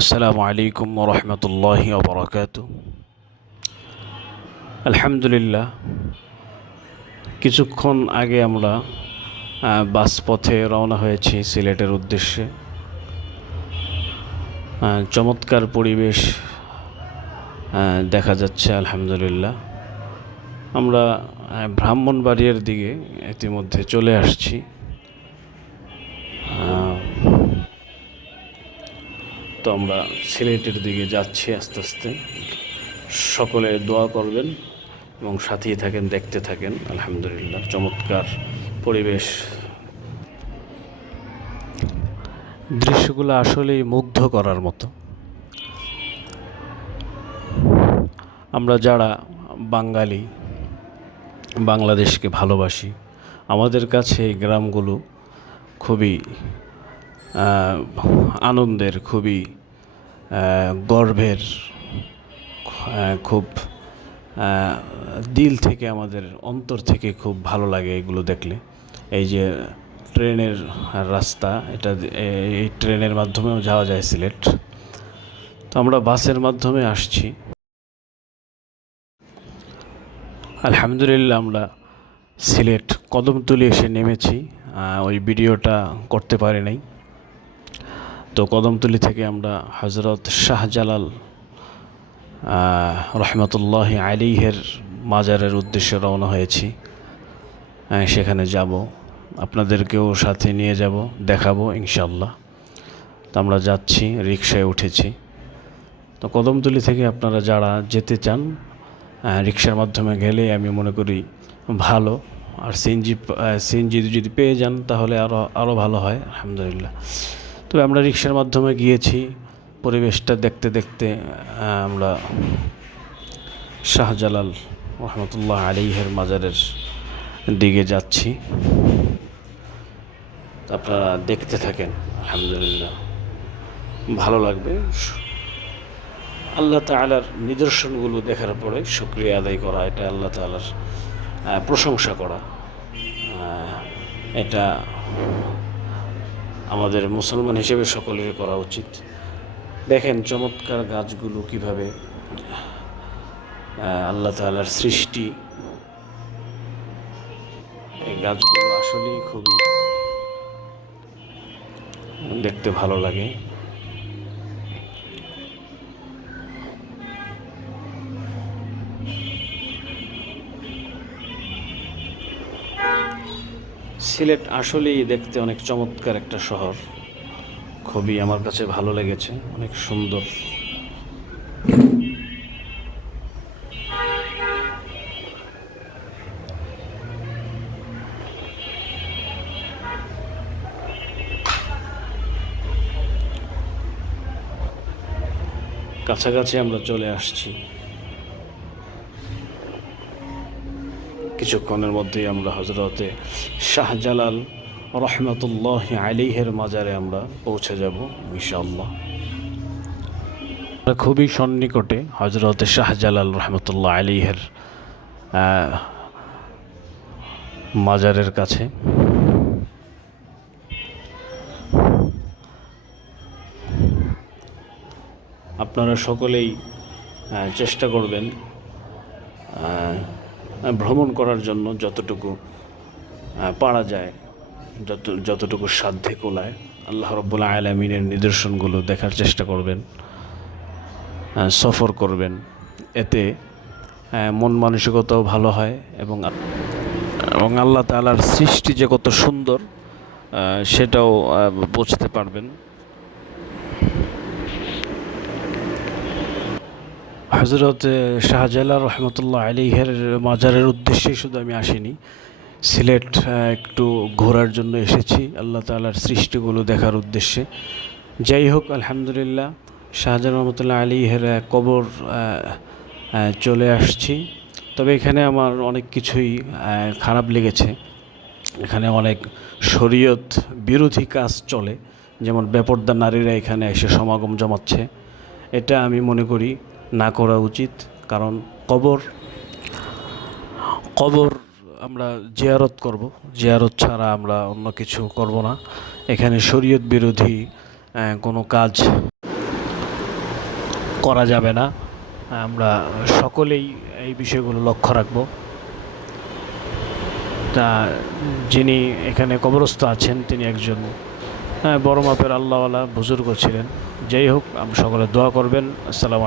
আসসালামু আলাইকুম রহমতুল্লাহ বরকাত আলহামদুলিল্লাহ, কিছুক্ষণ আগে আমরা বাস পথে রওনা হয়েছি সিলেটের উদ্দেশ্যে। চমৎকার পরিবেশ দেখা যাচ্ছে আলহামদুলিল্লাহ। আমরা ব্রাহ্মণবাড়িয়ার দিকে ইতিমধ্যে চলে আসছি। তো আমরা সিলেটের দিকে যাচ্ছি আস্তে আস্তে। সকলে দোয়া করবেন এবং সাথেই থাকেন, দেখতে থাকেন। আলহামদুলিল্লাহ, চমৎকার পরিবেশ। দৃশ্যগুলো আসলেই মুগ্ধ করার মতো। আমরা যারা বাঙালি, বাংলাদেশকে ভালোবাসি, আমাদের কাছে এই গ্রামগুলো খুবই আনন্দের খুবই গর্বের খুব দিল থেকে আমাদের, অন্তর থেকে খুব ভালো লাগে এগুলো দেখলে। এই যে ট্রেনের রাস্তা, এটা এই ট্রেনের মাধ্যমেও যাওয়া যায় সিলেট। তো আমরা বাসের মাধ্যমে আসছি। আলহামদুলিল্লাহ আমরা সিলেট কদমতলি এসে নেমেছি। ওই ভিডিওটা করতে পারি নাই। তো কদমতলি থেকে আমরা হজরত শাহজালাল রহমতুল্লাহ আলিহের মাজারের উদ্দেশ্যে রওনা হয়েছি। সেখানে যাব। আপনাদেরকেও সাথে নিয়ে যাব, দেখাবো ইনশাল্লাহ তো আমরা যাচ্ছি রিক্সায় উঠেছি। তো কদমতলি থেকে আপনারা যারা যেতে চান রিক্সার মাধ্যমে গেলে আমি মনে করি ভালো। আর সিএনজি সিএনজি যদি পেয়ে যান তাহলে আরও আরও ভালো হয়, আলহামদুলিল্লাহ। তবে আমরা রিক্সার মাধ্যমে গিয়েছি, পরিবেশটা দেখতে দেখতে আমরা শাহজালাল রহমতুল্লাহ আলিহের মাজারের দিকে যাচ্ছি। আপনারা দেখতে থাকেন, আলহামদুলিল্লাহ। ভালো লাগবে। আল্লাহ তালার নিদর্শনগুলো দেখার পরে শুক্রিয়া আদায় করা, এটা আল্লাহ তালার প্রশংসা করা। এটা আমাদের মুসলমান হিসেবে সকলের করা উচিত। দেখেন চমৎকার গাছগুলো কীভাবে আল্লাহ তালার সৃষ্টি। এই গাছগুলো আসলেই খুবই দেখতে ভালো লাগে। সিলেট আসলেই দেখতে অনেক চমৎকার একটা শহর। খুবই আমার কাছে ভালো লেগেছে, অনেক সুন্দর। কাছাকাছি আমরা চলে আসছি। কিছুক্ষণের মধ্যেই আমরা হজরতে শাহজালাল রহমতুল্লাহ আলিহের মাজারে আমরা পৌঁছে যাব, ইনশাআল্লাহ। খুবই সন্নিকটে হজরতে শাহজালাল রহমতুল্লাহ আলিহের মাজারের কাছে। আপনারা সকলেই চেষ্টা করবেন ভ্রমণ করার জন্য যতটুকু পারা যায়, যত, যতটুকু সাধ্যে কোলায়, আল্লাহ রব্বুল্লা আলমিনের নিদর্শনগুলো দেখার চেষ্টা করবেন সফর করবেন। এতে মন মানসিকতাও ভালো হয় এবং এবং আল্লাহ তালার সৃষ্টি যে কত সুন্দর সেটাও বুঝতে পারবেন। হজরত শাহজালাল রহমতুল্লাহ আলিহের মাজারের উদ্দেশ্যে শুধু আমি আসিনি। সিলেট একটু ঘোরার জন্য এসেছি আল্লাহ তালার সৃষ্টিগুলো দেখার উদ্দেশ্যে। যাই হোক, আলহামদুলিল্লাহ, শাহজালাল রহমতুল্লাহ আলিহের কবর চলে আসছি। তবে এখানে আমার অনেক কিছুই খারাপ লেগেছে। এখানে অনেক শরীয়ত বিরোধী কাজ চলে, যেমন বেপর্দা নারীরা এখানে এসে সমাগম জমাচ্ছে। এটা আমি মনে করি না করা উচিত, কারণ কবর কবর আমরা জিয়ারত করব। জিয়ারত ছাড়া আমরা অন্য কিছু করব না। এখানে শরীয়ত বিরোধী কোনো কাজ করা যাবে না। আমরা সকলেই এই বিষয়গুলো লক্ষ্য রাখব। তা যিনি এখানে কবরস্থ আছেন, তিনি একজন বড় মাপের আল্লাহওয়ালা, বুজুর্গ ছিলেন। যাই হোক, আমরা সকলে দোয়া করবেন। আসসালামু